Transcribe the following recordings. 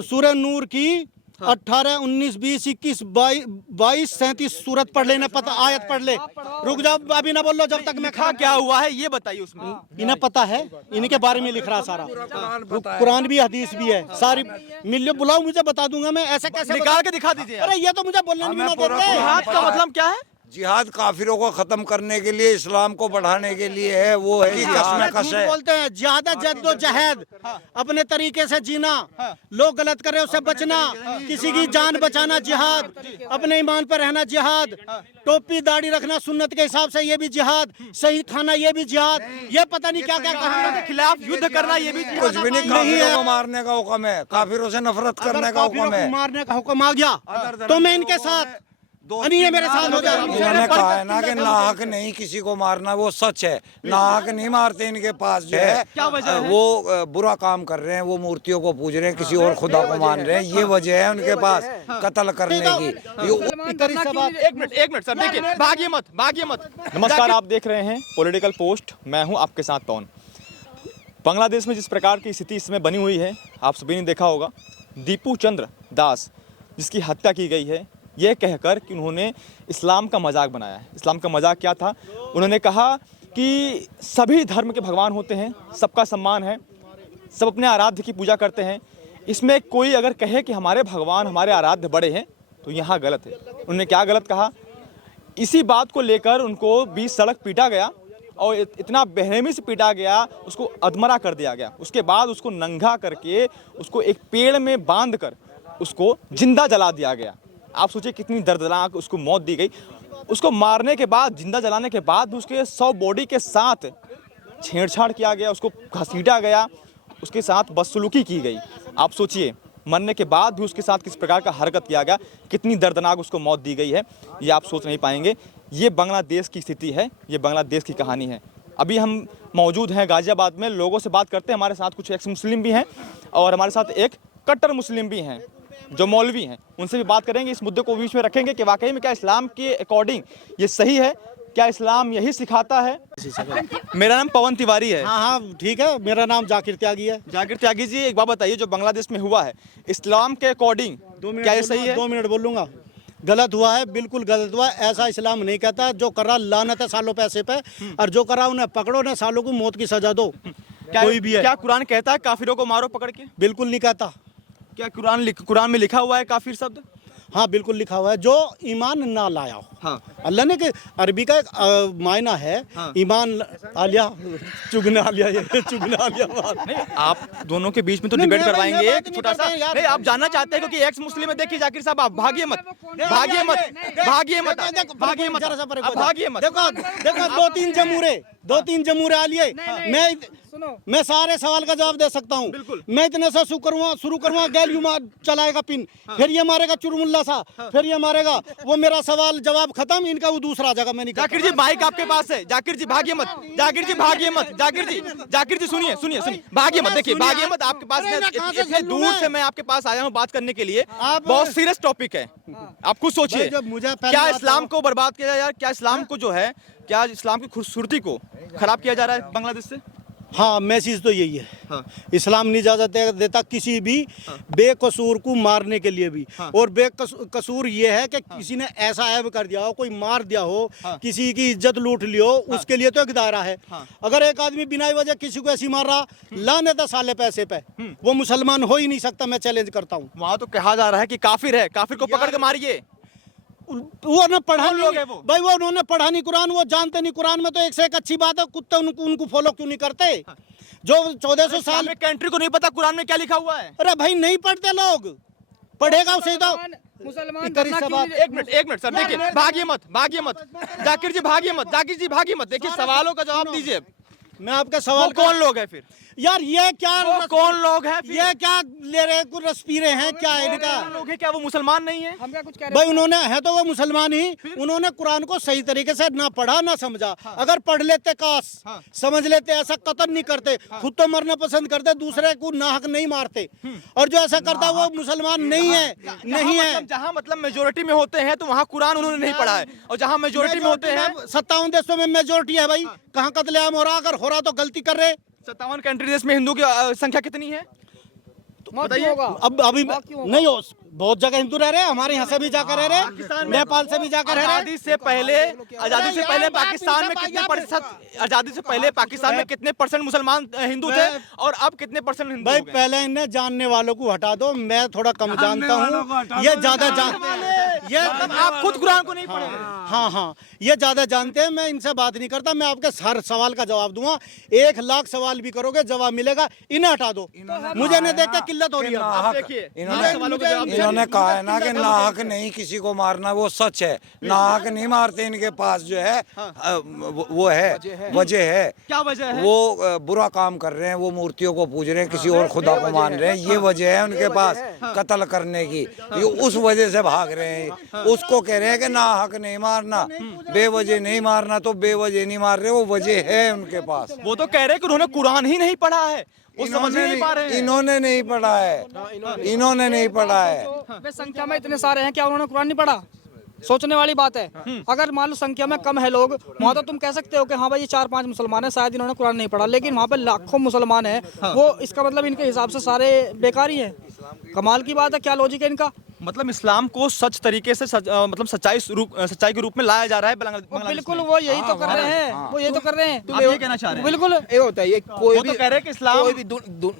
सूरह नूर की 18, 19, 20, 21, 22, 37 सूरत पढ़ लेना, पता आयत पढ़ ले। रुक जाओ, अभी ना बोलो जब तक मैं लिखा क्या हुआ है ये बताइए उसमें। इन्हें पता है, इनके बारे में लिख रहा सारा। कुरान भी हदीस भी है सारी। मिलो बुलाओ, मुझे बता दूंगा मैं। ऐसे कैसे निकाल के दिखा दीजिए। अरे ये तो मुझे बोलने नहीं देते। जिहाद का मतलब क्या है? जिहाद काफिरों को खत्म करने के लिए, इस्लाम को बढ़ाने के लिए है। वो है जिहाद। झूठ बोलते हैं। जिहाद जद्दोजहद, अपने तरीके से जीना, लोग गलत कर रहे उससे बचना, किसी की जान बचाना जिहाद, अपने ईमान पर रहना जिहाद, टोपी दाढ़ी रखना सुन्नत के हिसाब से ये भी जिहाद, सही खाना ये भी जिहाद, ये पता नहीं क्या क्या काफिरों के खिलाफ युद्ध करना ये भी कुछ भी नहीं। काफिरों को मारने का हुक्म है, काफिरों से नफरत करने का हुक्म है। मारने का हुक्म आ गया तो मैं इनके साथ नहीं है, मेरे साथ हो जाए। उन्होंने कहा है ना कि नाहक नहीं किसी को मारना, वो सच है। नाहक नहीं मारते। इनके पास जो है वो बुरा काम कर रहे हैं, वो मूर्तियों को पूज रहे हैं, किसी और खुदा को मान रहे हैं। ये वजह है उनके पास कत्ल करने की। एक मिनट सर, देखिए, भागिए मत। नमस्कार, आप देख रहे हैं पॉलिटिकल पोस्ट, मैं हूं आपके साथ पवन। बांग्लादेश में जिस प्रकार की स्थिति इसमें बनी हुई है, आप सभी ने देखा होगा। दीपू चंद्र दास जिसकी हत्या की गई है, ये कहकर कि उन्होंने इस्लाम का मजाक बनाया है। इस्लाम का मजाक क्या था? उन्होंने कहा कि सभी धर्म के भगवान होते हैं, सबका सम्मान है, सब अपने आराध्य की पूजा करते हैं। इसमें कोई अगर कहे कि हमारे भगवान हमारे आराध्य बड़े हैं तो यहाँ गलत है। उन्होंने क्या गलत कहा? इसी बात को लेकर उनको बीच सड़क पीटा गया और इतना बेरहमी से पीटा गया, उसको अधमरा कर दिया गया। उसके बाद उसको नंगा करके उसको एक पेड़ में बांध कर उसको जिंदा जला दिया गया। आप सोचिए कितनी दर्दनाक उसको मौत दी गई। उसको मारने के बाद, जिंदा जलाने के बाद उसके 100 बॉडी के साथ छेड़छाड़ किया गया, उसको घसीटा गया, उसके साथ बदसलूकी की गई। आप सोचिए मरने के बाद भी उसके साथ किस प्रकार का हरकत किया गया, कितनी दर्दनाक उसको मौत दी गई है, ये आप सोच नहीं पाएंगे। ये बांग्लादेश की स्थिति है, ये बांग्लादेश की कहानी है। अभी हम मौजूद हैं गाजियाबाद में, लोगों से बात करते हैं। हमारे साथ कुछ एक्स मुस्लिम भी हैं और हमारे साथ एक कट्टर मुस्लिम भी हैं जो मौलवी हैं। उनसे भी बात करेंगे, इस मुद्दे को बीच में रखेंगे कि वाकई में क्या इस्लाम के अकॉर्डिंग ये सही है, क्या इस्लाम यही सिखाता है। मेरा नाम पवन तिवारी है। हाँ ठीक है, मेरा नाम जाकिर त्यागी है। जाकिर त्यागी जी, एक बात बताइए, जो बांग्लादेश में हुआ है इस्लाम के अकॉर्डिंग क्या ये सही है? 2 मिनट बोलूंगा। गलत हुआ है, बिल्कुल गलत हुआ है। ऐसा इस्लाम नहीं कहता। जो कर रहा लानत है सालों पैसे पे, और जो कर रहा उन्हें पकड़ो ना, सालों को मौत की सजा दो। कोई भी है। क्या कुरान कहता है काफिरों को मारो पकड़ के? बिल्कुल नहीं कहता। क्या कुरान में लिखा हुआ है काफिर शब्द? हाँ बिल्कुल लिखा हुआ है, जो ईमान ना लाया हो। हाँ। अल्लाह ने के अरबी का एक मायना है। हाँ। ईमान आलिया चुगना लिया, ये चुगना लिया। नहीं, आप दोनों के बीच में तो डिबेट करवाएंगे एक छोटा सा। नहीं, आप जानना चाहते हैं क्योंकि एक्स मुस्लिम है। देखिए जाकिर साहब, आप भागिए मत। देखो 2-3 जमूरे आलिए। मैं सारे सवाल का जवाब दे सकता हूँ। मैं इतने से शुरू करूँगा, गैल चलाएगा पिन, फिर ये मारेगा चुरमुल्ला सा, फिर ये मारेगा वो। मेरा सवाल जवाब खत्म, इनका वो दूसरा जगह। मैं नहीं। जाकिर जी माइक आपके पास है। जाकिर जी भागिए मत। जाकिर जी सुनिए भागिए मत। देखिए भागिए मत, आपके पास इतने दूर से मैं आपके पास आया हूँ बात करने के लिए। बहुत सीरियस टॉपिक है। आप खुद सोचिए, क्या इस्लाम को बर्बाद किया यार? क्या इस्लाम को जो है, क्या इस्लाम की खूबसूरती को खराब किया जा रहा है बांग्लादेश से? हाँ, मैसेज तो यही है। हाँ। इस्लाम नहीं इजाजत देता किसी भी बेकसूर को मारने के लिए भी। हाँ। और बेकसूर ये है कि किसी ने ऐसा ऐब कर दिया हो, कोई मार दिया हो, किसी की इज्जत लूट ली हो, उसके लिए तो एक दायरा है। अगर एक आदमी बिना वजह किसी को ऐसी मार रहा, लाने 10 साले पैसे पे, वो मुसलमान हो ही नहीं सकता। मैं चैलेंज करता हूँ। वहाँ तो कहा जा रहा है कि काफिर है, काफिर को पकड़ के मारिए। वो ना पढ़ा लोग है वो भाई, वो उन्होंने पढ़ा नहीं कुरान, वो जानते नहीं कुरान में। तो एक से एक अच्छी बात है, कुत्ते उनको फॉलो क्यों नहीं करते? जो 1400 साल कंट्री को नहीं पता कुरान में क्या लिखा हुआ है। अरे भाई नहीं पढ़ते लोग, पढ़ेगा उसे तो मुसलमान। एक मिनट सर, देखिए भागिए मत। जाकिर जी भागिए मत। देखिए सवालों का जवाब दीजिए। मैं आपका सवाल, कौन लोग है फिर? यार ये क्या कौन लोग हैं? ये क्या ले रहे कुछ रस पी रहे हैं? क्या है इनका? लोग हैं क्या? वो मुसलमान नहीं है? हम क्या कुछ कह रहे भाई उन्होंने है तो वो मुसलमान ही। उन्होंने कुरान को सही तरीके से ना पढ़ा ना समझा। अगर पढ़ लेते, काश समझ लेते, ऐसा कतल नहीं करते। खुद तो मरना पसंद करते, दूसरे को नाहक नहीं मारते। और जो ऐसा करता वो मुसलमान नहीं है। नहीं है। जहाँ मतलब मेजोरिटी में होते हैं तो वहाँ कुरान उन्होंने नहीं पढ़ा है, और जहाँ मेजोरिटी में होते हैं 57 देशों में मेजोरिटी है भाई। कहाँ कत्लेआम हो रहा? अगर हो रहा तो गलती कर रहे। 57 कंट्री देश में हिंदू की संख्या कितनी है? बताइए। अब अभी नहीं हो, बहुत जगह हिंदू रह रहे हैं, हमारे यहाँ से भी जाकर रह रहे हैं, नेपाल से भी जाकर रह रहे हैं। आजादी से पहले पाकिस्तान में कितने प्रतिशत, आजादी से पहले पाकिस्तान में कितने परसेंट मुसलमान हिंदू थे और अब कितने परसेंट हिंदू भाई हो गए? पहले इन्हें जानने वालों को हटा दो, मैं थोड़ा कम जानता हूँ, ये ज्यादा ये आप खुद कुरान को नहीं पढ़े? हाँ हाँ, ये ज्यादा जानते हैं, मैं इनसे बात नहीं करता, मैं आपके हर सवाल का जवाब दूंगा। 1 लाख सवाल भी करोगे जवाब मिलेगा, इन्हें हटा दो, मुझे नहीं देख के किल्लत हो रही है। आप देखिए, इन्होंने कहा है ना कि नाहक नहीं किसी को मारना, वो सच है। नाहक नहीं मारते, इनके पास जो है वो है, वजह है। क्या वजह है? वो बुरा काम कर रहे हैं, वो मूर्तियों को पूज रहे हैं, किसी और खुदा को मान रहे हैं, ये वजह है उनके पास कत्ल करने की। ये उस वजह से भाग रहे हैं। उसको कह रहे हैं कि नाहक नहीं मारना, बेवजह नहीं मारना, तो बेवजह नहीं मार रहे, वो वजह है उन्होंने पास। वो तो कह रहे हैं कि उन्होंने कुरान ही नहीं पढ़ा है, वो समझ ही नहीं पा रहे हैं। इन्होंने नहीं पढ़ा है, इन्होंने नहीं पढ़ा है। वे संख्या में इतने सारे हैं, क्या उन्होंने कुरान नहीं पढ़ा? सोचने वाली बात है। अगर मान लो संख्या में कम है लोग, वहाँ तो तुम कह सकते हो कि हाँ भाई ये 4-5 मुसलमान है, शायद इन्होंने कुरान नहीं पढ़ा, लेकिन वहाँ पे लाखों मुसलमान हैं, वो इसका मतलब इनके हिसाब से सारे बेकार ही हैं। कमाल की बात है, क्या लॉजिक है इनका? मतलब इस्लाम को सच तरीके से मतलब सच्चाई के रूप में लाया जा रहा है बांग्लादेश बिल्कुल, में। वो यही तो कर रहे हैं, वो यही तो कर रहे हैं। आप ये कहना चाह रहे हैं? बिल्कुल, ये होता है, ये कोई वो भी तो कह रहे हैं कि इस्लाम कोई भी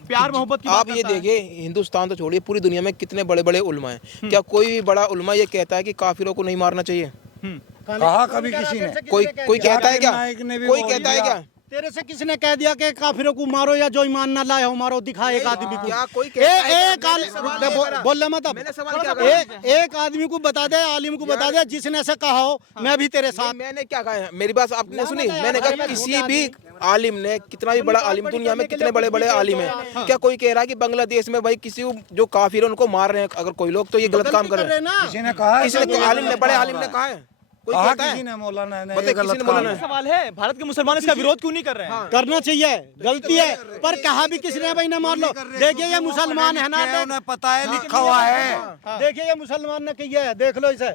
प्यार मोहब्बत की आप बात ये करता है। देखिए, हिंदुस्तान तो छोड़िए, पूरी दुनिया में कितने बड़े बड़े उलमा हैं। क्या कोई भी बड़ा उलमा ये कहता है कि काफिरों को नहीं मारना चाहिए? कहा कभी किसी ने? कोई कहता है क्या? नायक ने भी कोई बोल कहता है दिया। क्या? तेरे से किसने कह दिया कि काफिरों को मारो या जो ईमान ना लाए हो मारो? दिखा एक आदमी को। क्या कोई कहता है क्या? एक बोलना मत अब। मैंने सवाल क्या करा? एक आदमी को बता दे, आलिम को बता दे, जिसने ऐसा कहा हो, मैं भी तेरे साथ। मैंने क्या कहा है? मेरी बात आपने सुनी? मैंने कहा किसी भी आलिम ने, कितना भी बड़ा आलिम, दुनिया में कितने बड़े बड़े आलिम हैं, क्या कोई कह रहा है कि बांग्लादेश में भाई किसी को जो काफिर है उनको मार रहे हैं अगर कोई लोग, तो ये गलत काम कर रहे हैं? किसी ने कहा है? किसी ने, आलिम ने, बड़े आलिम ने कहा है? कोई कहा कहता किसी है? ने? मौलाना ने बताइए, ये किसी गलत ने काम मौलाना है। सवाल है, भारत के मुसलमान इसका विरोध क्यों नहीं कर रहे हैं? करना चाहिए, गलती है, पर कहा भी किसने भाई ना मार लो। देखिए ये मुसलमान है ना, उन्हें पता है, लिखा हुआ है। देखिए ये मुसलमान ने किया है, देख लो इसे।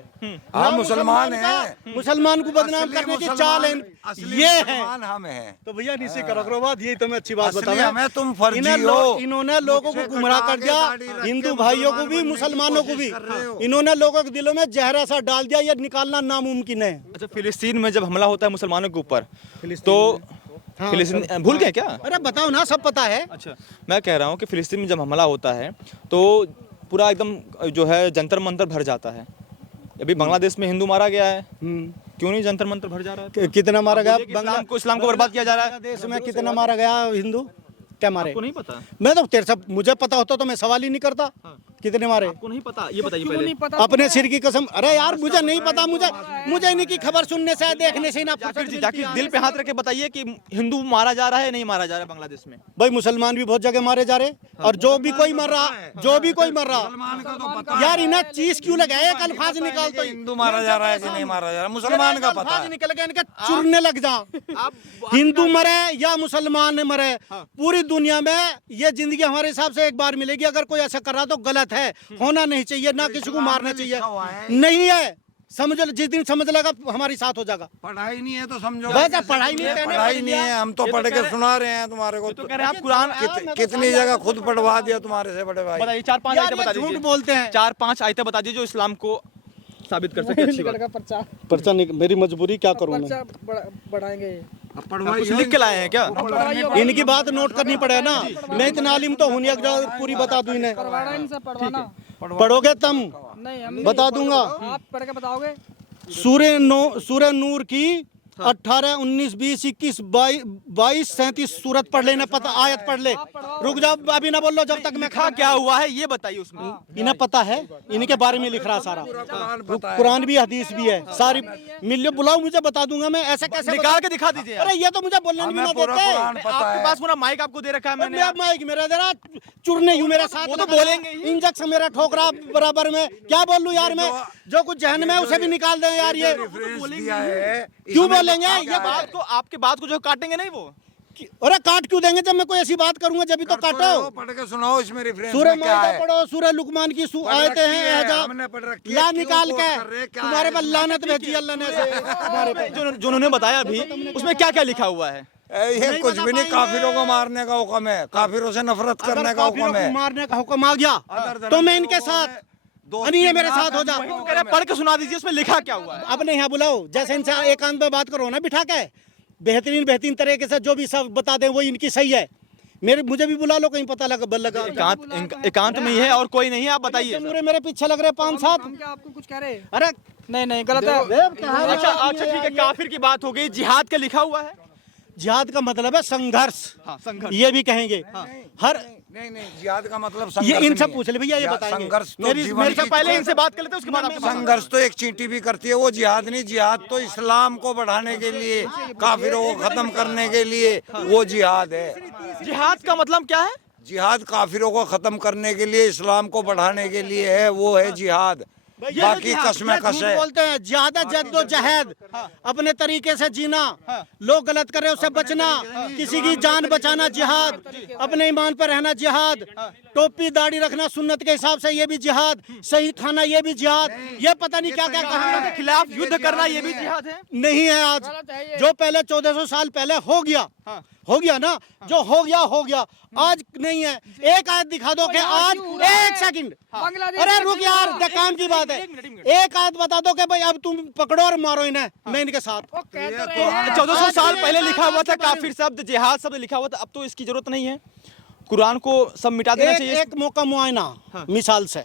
हाँ, मुसलमान है। मुसलमान को बदनाम करने की चाल है, ये है। हम हैं तो भैया नीचे करो बात, यही तो मैं अच्छी बात असली बता हमें, तुम फर्जी हो। इन्होंने लोगों को गुमराह कर दिया, हिंदू भाइयों को भी, मुसलमानों को भी। इन्होंने लोगों के दिलों में जहर सा डाल दिया, ये निकालना नामुमकिन है। अच्छा, फिलिस्तीन में जब हमला होता है मुसलमानों के ऊपर, तो फिलिस्तीन भूल गए क्या? अरे बताओ ना, सब पता है। अच्छा, मैं कह रहा हूँ कि फिलिस्तीन में जब हमला होता है तो पूरा एकदम जो है जंतर मंतर भर जाता है। अभी बांग्लादेश में हिंदू मारा गया है, क्यों नहीं जंतर मंतर भर जा रहा है? कितना मारा गया? इस्लाम को बर्बाद किया जा रहा है। बांग्लादेश में कितना मारा गया हिंदू? क्या मारे? आपको नहीं पता? मैं तो तेरे से, मुझे पता होता तो मैं सवाल ही नहीं करता। कितने मारे? आपको नहीं पता? ये बताइए क्यों पहले। नहीं पता? अपने सिर की कसम। अरे यार मुझे नहीं पता, मुझे इन्हीं की खबर सुनने से, देखने से ही ना जाकिर जी, जाकिर दिल पे हाथ रख के बताइए कि हिंदू मारा जा रहा है नहीं मारा जा रहा है बांग्लादेश में? भाई मुसलमान भी बहुत जगह मारे जा रहे, और जो भी कोई मर रहा, यार इन्हें चीज क्यों लगाए? एक अल्फाज निकाल तो हिंदू मारा जा रहा है कि नहीं मारा जा रहा है, मुसलमान का पता है। निकल गया, इनके चुरने लग जा। हिंदू मरे या मुसलमान मरे, पूरी दुनिया में ये जिंदगी हमारे हिसाब से एक बार मिलेगी। अगर कोई ऐसा कर रहा तो गलत है, होना नहीं चाहिए, ना किसी को मारना चाहिए। नहीं है, समझ लो, जिस दिन समझ लेगा हमारे साथ हो जाएगा। पढ़ाई नहीं है तो समझो। बस पढ़ाई नहीं है, पढ़ाई नहीं है, हम तो पढ़ के सुना रहे हैं तुम्हारे को। तो कह रहे हैं आप कुरान कितनी जगह खुद पढ़वा दिया तुम्हारे से बड़े भाई। बताइए, 4-5 आयतें बता दीजिए। झूठ बोलते हैं। 4-5 आयतें बता दीजिए जो इस्लाम को साबित कर सके। अच्छी बात। पर्चा मेरी मजबूरी, क्या करूं मैं? बढ़ाएंगे। कुछ लिख के लाए हैं क्या? इनकी बात नोट करनी पड़े ना। मैं इतना आलिम तो हूं नहीं, अगर पूरी बता दूं इन्हें। इनसे पढ़वाना। पढ़ोगे तुम? नहीं, हम बता दूंगा। आप पढ़ के बताओगे? सूरह नूर की 18, 19, 20, 21, 22, 37 सूरत पढ़ लेना, पता आयत पढ़ ले। रुक जाओ, अभी ना बोल लो जब तक मैं लिखा क्या हुआ है ये बताइए उसमें। इन्हें पता है, इनके बारे में लिख रहा सारा। कुरान भी, हदीस भी है सारी। मिल बुलाओ, मुझे बता दूंगा मैं। ऐसे कैसे निकाल के दिखा दीजिए। अरे ये तो मुझे बोलने भी ना देते। आपके पास पूरा माइक आपको दे रखा है मैंने। माइक मेरा दे रहा, चुरने यूं मेरे साथ। वो तो बोलेंगे ही। इंजेक्शन मेरा ठोक रहा बराबर में। क्या बोल लूं यार मैं? जो कुछ जहन में है उसे भी निकाल दें यार। ये क्यों बोलेंगे? ये बात को, आपके बात को जो काटेंगे नहीं वो। अरे काट क्यों देंगे? जब मैं कोई ऐसी बात करूंगा जब भी तो काटो। पढ़ के सुनाओ, इसमें रेफरेंस सूरह क्या माइदा है? पढ़ो, सूरह लुकमान की आयतें हैं, हमने पढ़ रखी है, ला क्यों निकाल कोट के कर रहे हैं, क्या तुम्हारे है? पर लानत भेजी अल्लाह ने तुम्हारे पे। जो उन्होंने बताया अभी उसमें क्या क्या लिखा हुआ है? ये नहीं कुछ बता भी नहीं, पाएंगे। काफिरों को मारने का हुक्म है, काफिरों से नफरत अगर करने का काफिरों हुक्म को है। मारने का हुक्म आ गया तो मैं इनके साथ नहीं है, मेरे साथ हो जा। कह रहे हैं, पढ़ के सुना दीजिए उसमें लिखा क्या हुआ है। अब नहीं यहाँ बुलाओ, जैसे इनसे एकांत में बात करो ना बिठा के, बेहतरीन तरीके से जो भी सब बता दें वो इनकी सही है। मुझे भी बुला लो, कहीं पता लगा। एकांत में ही है और कोई नहीं है, आप बताइए सर। मेरे पीछे लग रहे 5-7। हम क्या आपको कुछ कह रहे हैं? अरे नहीं गलत है। अच्छा ठीक है, काफिर की बात हो गई, जिहाद का लिखा हुआ है। जिहाद का मतलब है संघर्ष, हाँ, संघर्ष। ये भी कहेंगे। हर नहीं, जिहाद का मतलब ये संघर्ष इनसे नहीं पूछ ले भैया, ये है। बताएंगे। संघर्ष तो मेरे जीवन से की- पहले इनसे बात कर लेते हैं, उसके बाद आपको संघर्ष तो एक चींटी भी करती है, वो जिहाद नहीं। जिहाद तो इस्लाम को बढ़ाने के लिए, काफिरों को खत्म करने के लिए वो जिहाद है। जिहाद का मतलब क्या है? जिहाद काफिरों को खत्म करने के लिए, इस्लाम को बढ़ाने के लिए है, वो है जिहाद। बाकी कसमें झूठ कसे। बोलते हैं। ज्यादा जद्दोजहद, अपने तरीके से जीना, लोग गलत कर रहे हैं उससे बचना, किसी की जान बचाना जिहाद, अपने ईमान पर रहना जिहाद, टोपी दाढ़ी रखना सुन्नत के हिसाब से ये भी जिहाद, सही खाना ये भी जिहाद, ये पता नहीं क्या क्या कहा के खिलाफ युद्ध करना ये भी जिहाद है। नहीं है। आज जो पहले 1400 साल पहले हो गया ना, जो हो गया, आज नहीं है। एक आयत दिखा दो कि आज, एक सेकंड, अरे रुक यार, काम की बात है। एक आयत बता दो कि भाई अब तुम पकड़ो और मारो इन्हें, मैं इनके साथ। 1400 साल पहले लिखा हुआ था काफिर शब्द, जिहाद शब्द लिखा हुआ था, अब तो इसकी जरूरत नहीं है। कुरान को सब मिटा देना चाहिए। एक मौका मुआयना मिसाल से,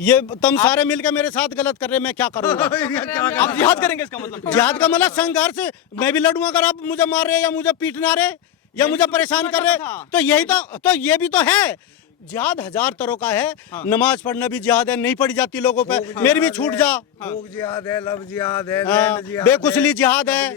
ये तुम सारे मिलकर मेरे साथ गलत कर रहे, मैं क्या करूंगा? आप जिहाद करेंगे इसका मतलब? जिहाद का मतलब संघर्ष। मैं भी लड़ूंगा अगर आप मुझे मार रहे या मुझे पीटना रहे या मुझे परेशान कर रहे, तो यही तो ये भी तो है। जिहाद 1000 तरह का है। नमाज पढ़ना भी जिहाद है, नहीं पढ़ी जाती लोगों पे, मेरी भी छूट जा। भूख जिहाद है, लब जिहाद है, हाँ, लैंड जिहाद है, बेकुसली जिहाद है।